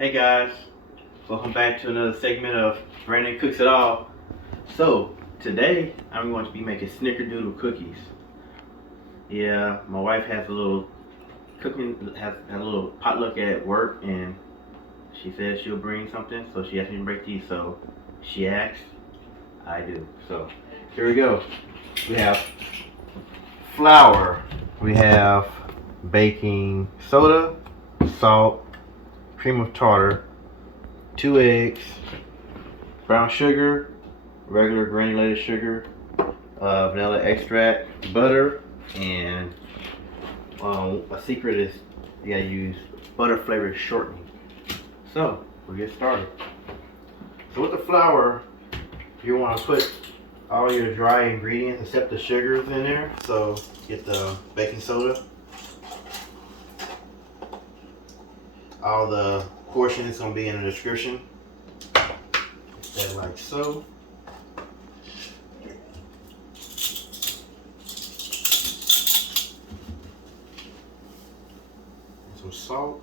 Hey guys, welcome back to another segment of Brandon Cooks It All. So today I'm going to be making Snickerdoodle cookies. Yeah, my wife has a little has a little potluck at work, and she says she'll bring something, so she asked me to break these. So she asked, I do. So here we go. We have flour, we have baking soda, salt, cream of tartar, 2 eggs, brown sugar, regular granulated sugar, vanilla extract, butter, and a secret is you gotta use butter flavored shortening. So we'll get started. So with the flour, you want to put all your dry ingredients except the sugars in there. So get the baking soda. All the portion is going to be in the description. Just that like so. And some salt.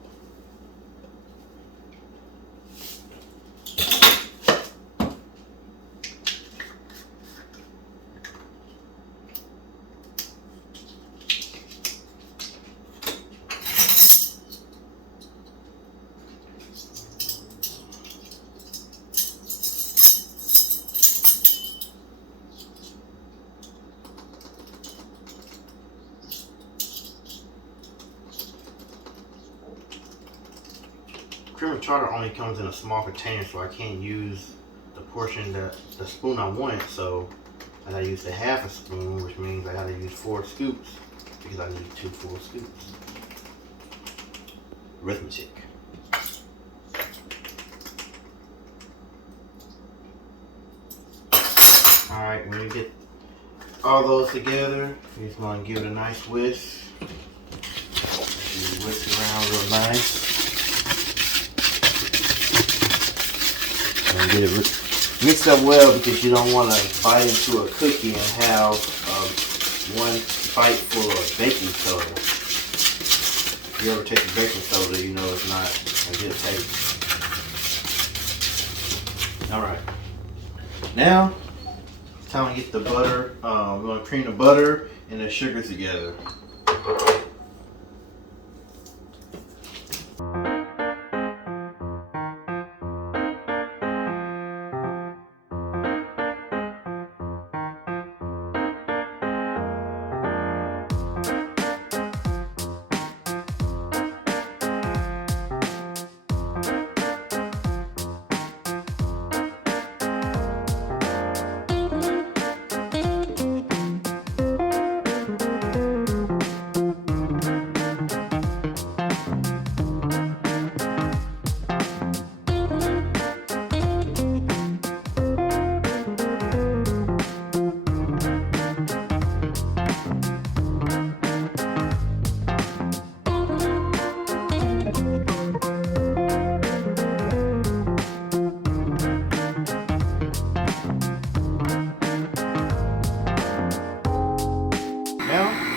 Cream of tartar only comes in a small container, so I can't use the portion the spoon I want. So I gotta use the half a spoon, which means I gotta use 4 scoops because I need 2 full scoops. Arithmetic. Alright, when you get all those together, you're just gonna give it a nice whisk. You whisk it around real nice. And get it mixed up well, because you don't want to bite into a cookie and have one bite full of baking soda. If you ever take a baking soda, you know it's not a good taste. Alright. Now, it's time to get the butter. We're going to cream the butter and the sugar together.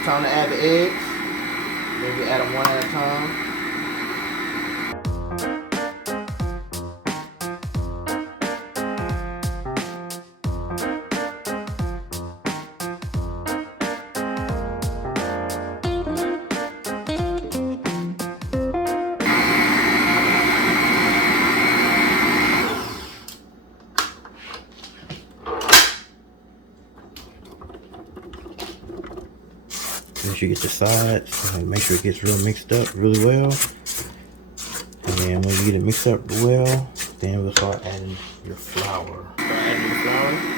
Time to add the eggs. Maybe add them one at a time. Make sure you get the sides, make sure it gets real mixed up really well. And then when you get it mixed up well, then we'll start adding your flour. Start adding your flour.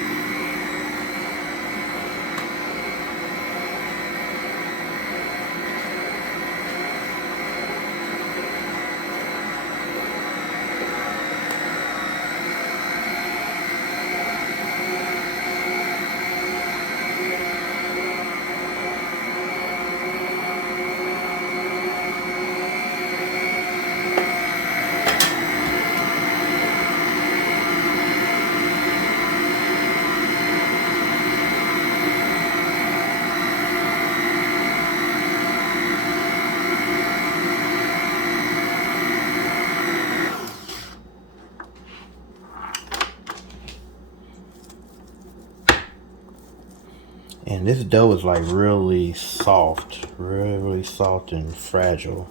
And this dough is like really soft, really soft and fragile.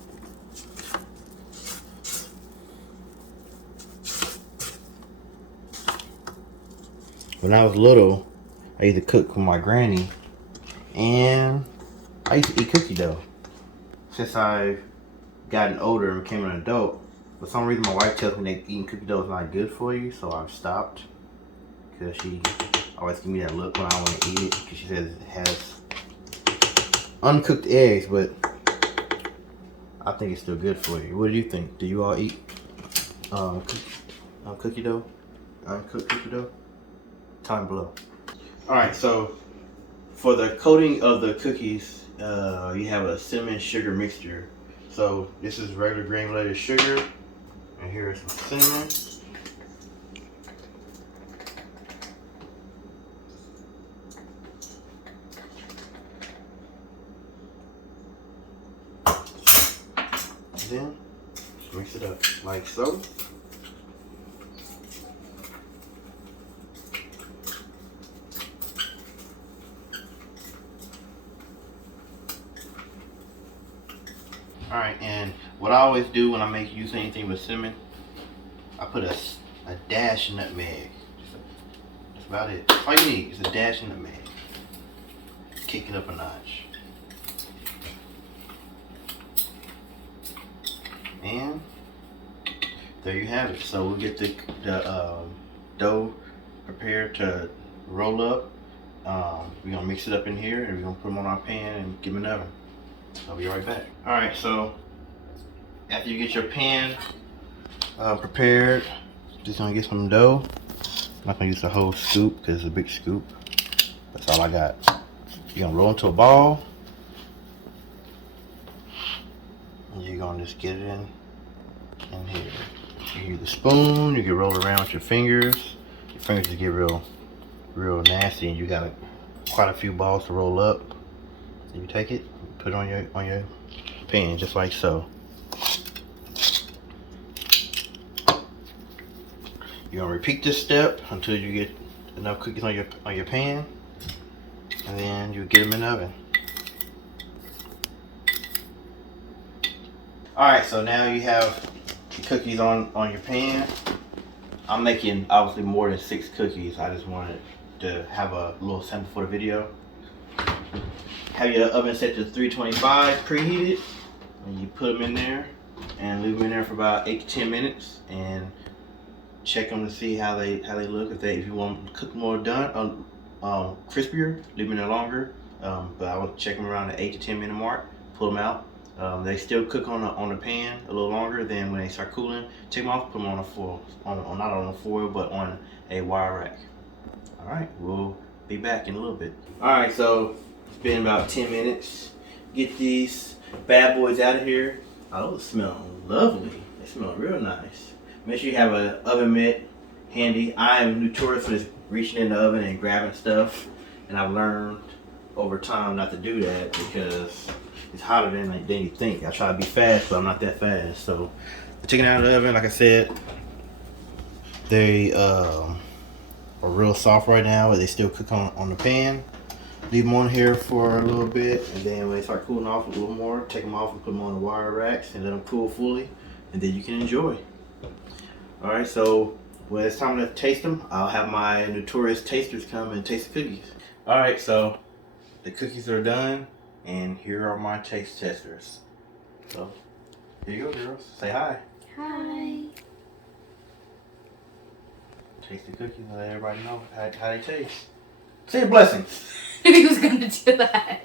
When I was little, I used to cook with my granny, and I used to eat cookie dough. Since I've gotten older and became an adult, for some reason my wife tells me that eating cookie dough is not good for you, so I've stopped. Because she always gives me that look when I want to eat it, because she says it has uncooked eggs, but I think it's still good for you. What do you think? Do you all eat cookie dough? Uncooked cookie dough? Comment below. Alright, so for the coating of the cookies, you have a cinnamon sugar mixture. So this is regular granulated sugar, and here is some cinnamon. And then just mix it up like so. Alright, and what I always do when I use anything with cinnamon, I put a dash of nutmeg. That's about it. All you need is a dash of nutmeg. Kick it up a notch. And there you have it. So we'll get the dough prepared to roll up. We're gonna mix it up in here, and we're gonna put them on our pan and give them an oven. I'll be right back. Alright, so after you get your pan prepared, just gonna get some dough. I'm not gonna use the whole scoop because it's a big scoop. That's all I got. You're gonna roll into a ball. And you're gonna just get it in here. You can use a spoon, you can roll it around with your fingers. Your fingers just get real nasty, and you got quite a few balls to roll up. Then you take it, put it on your pan just like so. You're gonna repeat this step until you get enough cookies on your pan, and then you get them in the oven. Alright, so now you have the cookies on your pan. I'm making obviously more than 6 cookies. I just wanted to have a little sample for the video. Have your oven set to 325 preheated, and you put them in there and leave them in there for about 8 to 10 minutes and check them to see how they look. If you want them to cook more crispier, leave them in there longer. But I would check them around the 8 to 10 minute mark. Pull them out. They still cook on the pan a little longer. Then when they start cooling, take them off, put them on a foil, not on a foil, but on a wire rack. All right, we'll be back in a little bit. All right, so it's been about 10 minutes. Get these bad boys out of here. Oh, those smell lovely. They smell real nice. Make sure you have an oven mitt handy. I am notorious for just reaching in the oven and grabbing stuff, and I've learned over time not to do that because it's hotter than you think. I try to be fast, but I'm not that fast. So taking it out of the oven, like I said, they are real soft right now, but they still cook on the pan. Leave them on here for a little bit, and then when they start cooling off a little more, take them off and put them on the wire racks and let them cool fully, and then you can enjoy. Alright, so when it's time to taste them, I'll have my notorious tasters come and taste the cookies. Alright, so the cookies are done, and here are my taste testers. So, here you go, girls. Say hi. Hi. Taste the cookies and let everybody know how they taste. Say a blessing. He was gonna do that.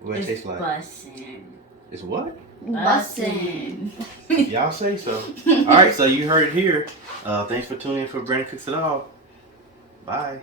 What it tastes like? Bussin'. It's what? Bussin'. Y'all say so. Alright, so you heard it here. Thanks for tuning in for Brandon Cooks It All. Bye.